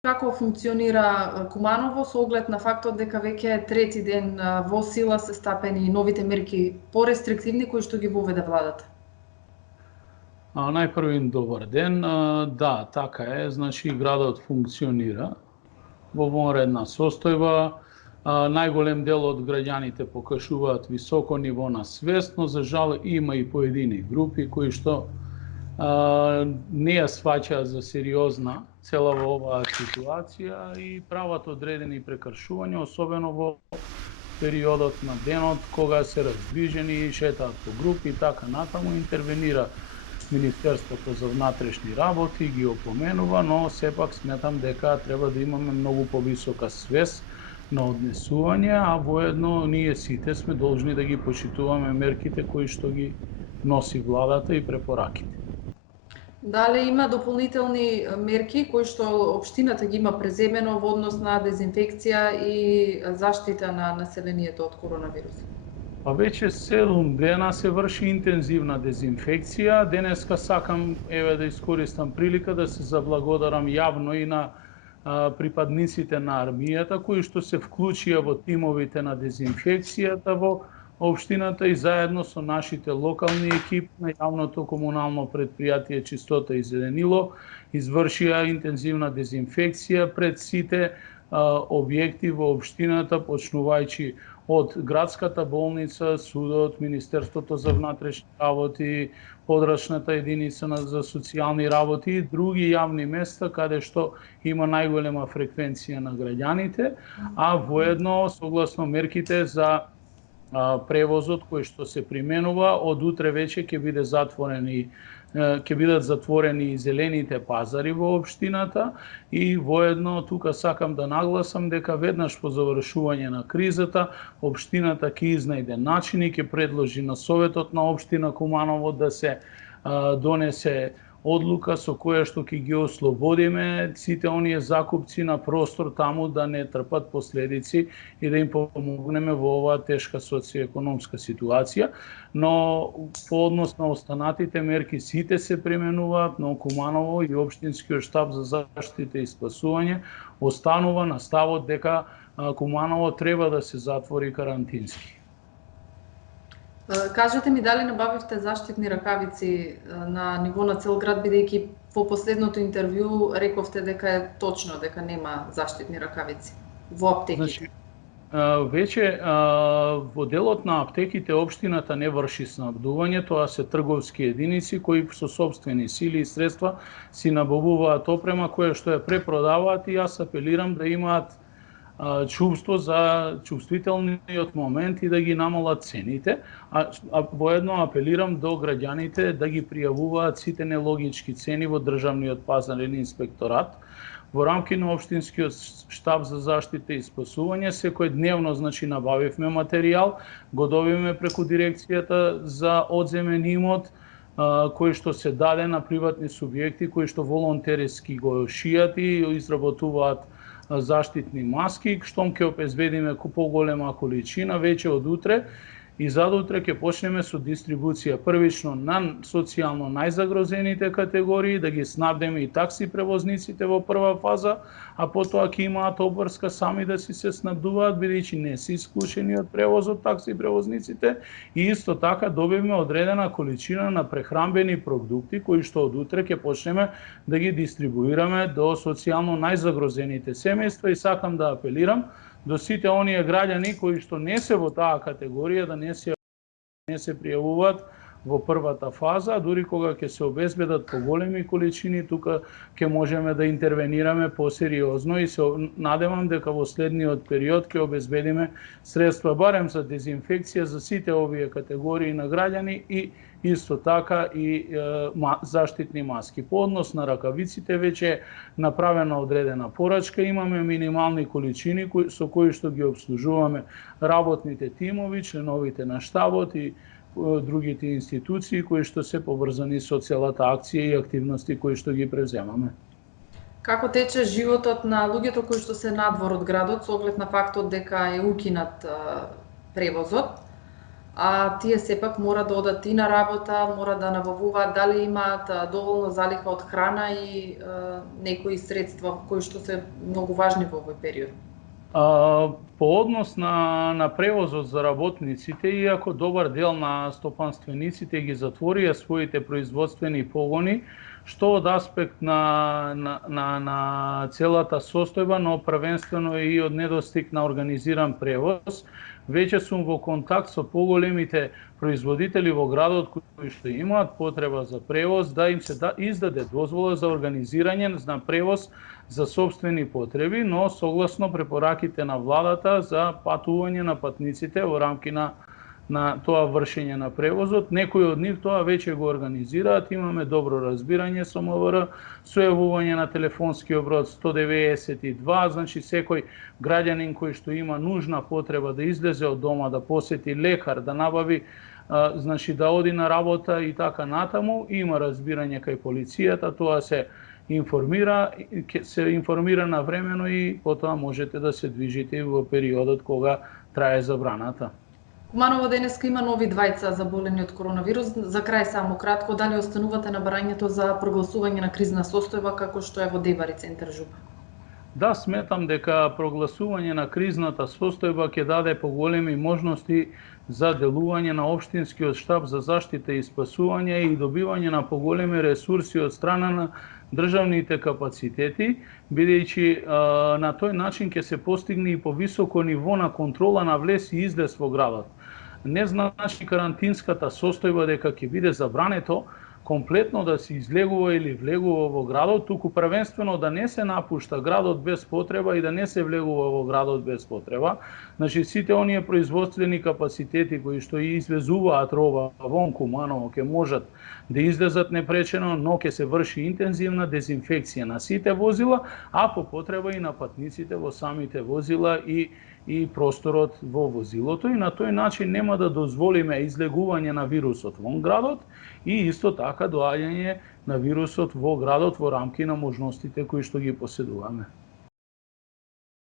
Како функционира Куманово со оглед на фактот дека веќе е трети ден во сила се стапени новите мерки порестриктивни кои што ги воведе владата? Најпрво добар ден. Да, така е. Значи, градот функционира во вонредна состојба. Најголем дел од граѓаните покажуваат високо ниво на свест, но за жал има и поедини групи кои што не ја сваќаат за сериозна цела во оваа ситуација и прават одредени прекршувања, особено во периодот на денот кога се раздвижени и шетаат по групи и така натаму. Интервенира Министерството за внатрешни работи, ги опоменува, но сепак сметам дека треба да имаме многу повисока свест на однесување, а воедно ние сите сме должни да ги почитуваме мерките кои што ги носи владата и препораките. Дали има дополнителни мерки кои што општината ги има преземено во однос на дезинфекција и заштита на населението од коронавирус? Веќе 7 дена се врши интензивна дезинфекција. Денеска сакам да искористам прилика да се заблагодарам јавно и на припадниците на армијата кои што се вклучија во тимовите на дезинфекцијата во општината и заедно со нашите локални екипи на јавното комунално претпријатие Чистота и зеленило извршија интензивна дезинфекција пред сите објекти во општината, почнувајќи од градската болница, судот, Министерството за внатрешни работи, подрачната единица за социјални работи и други јавни места каде што има најголема фреквенција на граѓаните, а воедно согласно мерките за превозот кој што се применува, од утре вече ќе бидат затворени и зелените пазари во општината и воедно тука сакам да нагласам дека веднаш по завршување на кризата општината ќе изнајде начини, ќе предложи на Советот на општина Куманово да се донесе одлука со која што ќе ги ослободиме сите оние закупци на простор таму да не трпат последици и да им помогнеме во оваа тешка социјекономска ситуација, но по однос на останатите мерки сите се применуваат, но Куманово и општинскиот штаб за заштита и спасување останува на ставот дека Куманово треба да се затвори карантински. Кажете ми дали набавивте заштитни ракавици на ниво на цел град, бидејќи во последното интервју рековте дека е точно дека нема заштитни ракавици во аптеките. Значи, веќе во делот на аптеките општината не врши снабдување, тоа се трговски единици кои со сопствени сили и средства си набавуваат опрема која што ја препродаваат и јас апелирам да имаат чувство за чувствителниот момент и да ги намалат цените, а воедно апелирам до граѓаните да ги пријавуваат сите нелогички цени во државниот пазарен инспекторат. Во рамки на општинскиот штаб за заштита и спасување секојдневно набавивме материјал, го добивме преку дирекцијата за одземен имот кој што се даде на приватни субјекти кои што волонтерски го шијат и изработуваат заштитни маски, штом ќе обезбедиме поголема количина веќе од утре и задутре ќе почнеме со дистрибуција првично на социјално најзагрозените категории, да ги снабдеме и такси превозниците во прва фаза, а потоа ќе имаат обврска сами да си се снабдуваат, бидејќи не се исклучени од превозот такси превозниците и исто така добивме одредена количина на прехранбени продукти кои што од утре ќе почнеме да ги дистрибуираме до социјално најзагрозените семејства и сакам да апелирам до сите оние граѓани кои што не се во таа категорија да не се пријавуваат во првата фаза, дури кога ќе се обезбедат поголеми количини, тука ќе можеме да интервенираме посериозно и се надевам дека во следниот период ќе обезбедиме средства барем за дезинфекција за сите овие категории на граѓани и исто така и заштитни маски. По однос на ракавиците веќе е направена одредена порачка, имаме минимални количини со кои што ги обслужуваме работните тимови, членовите на штабот и другите институции кои што се поврзани со целата акција и активности кои што ги преземаме. Како тече животот на луѓето кои што се надвор од градот со оглед на фактот дека е укинат превозот? а тие сепак мора да одат и на работа, мора да набавуваат дали имаат доволно залиха од храна и некои средства кои што се многу важни во овој период. По однос на превозот за работниците, иако добар дел на стопанствениците ги затворија своите производствени погони, што од аспект на целата состојба, но првенствено и од недостиг на организиран превоз, веќе сум во контакт со поголемите производители во градот кои што имаат потреба за превоз, да им се издаде дозвола за организирање на превоз за собствени потреби, но согласно препораките на владата за патување на патниците во рамки на тоа вршење на превозот. Некои од нив тоа веќе го организираат, имаме добро разбирање со МВР, со јавување на телефонски оброд 192, значи секој граѓанин кој што има нужна потреба да излезе од дома, да посети лекар, да набави значи да оди на работа и така натаму, има разбирање кај полицијата, тоа се информира навремено и потоа можете да се движите во периодот кога трае забраната. Куманово денеска има нови двајца заболени од коронавирус. За крај само кратко, дали останувате на барањето за прогласување на кризна состојба како што е во Дебари центар Жуп? Да, сметам дека прогласување на кризната состојба ќе даде поголеми можности за делување на општинскиот штаб за заштита и спасување и добивање на поголеми ресурси од страна на државните капацитети, бидејќи на тој начин ќе се постигне и повисоко ниво на контрола на влез и излез во градот. Не значи карантинската состојба дека ќе биде забрането комплетно да се излегува или влегува во градот, туку првенствено да не се напушта градот без потреба и да не се влегува во градот без потреба. Значи сите оние производствени капацитети кои што и извезуваат роба вон Куманово ќе можат да излезат непречено, но ќе се врши интензивна дезинфекција на сите возила, а по потреба и на патниците во самите возила и просторот во возилото, и на тој начин нема да дозволиме излегување на вирусот вон градот и исто така доаѓање на вирусот во градот во рамки на можностите кои што ги поседуваме.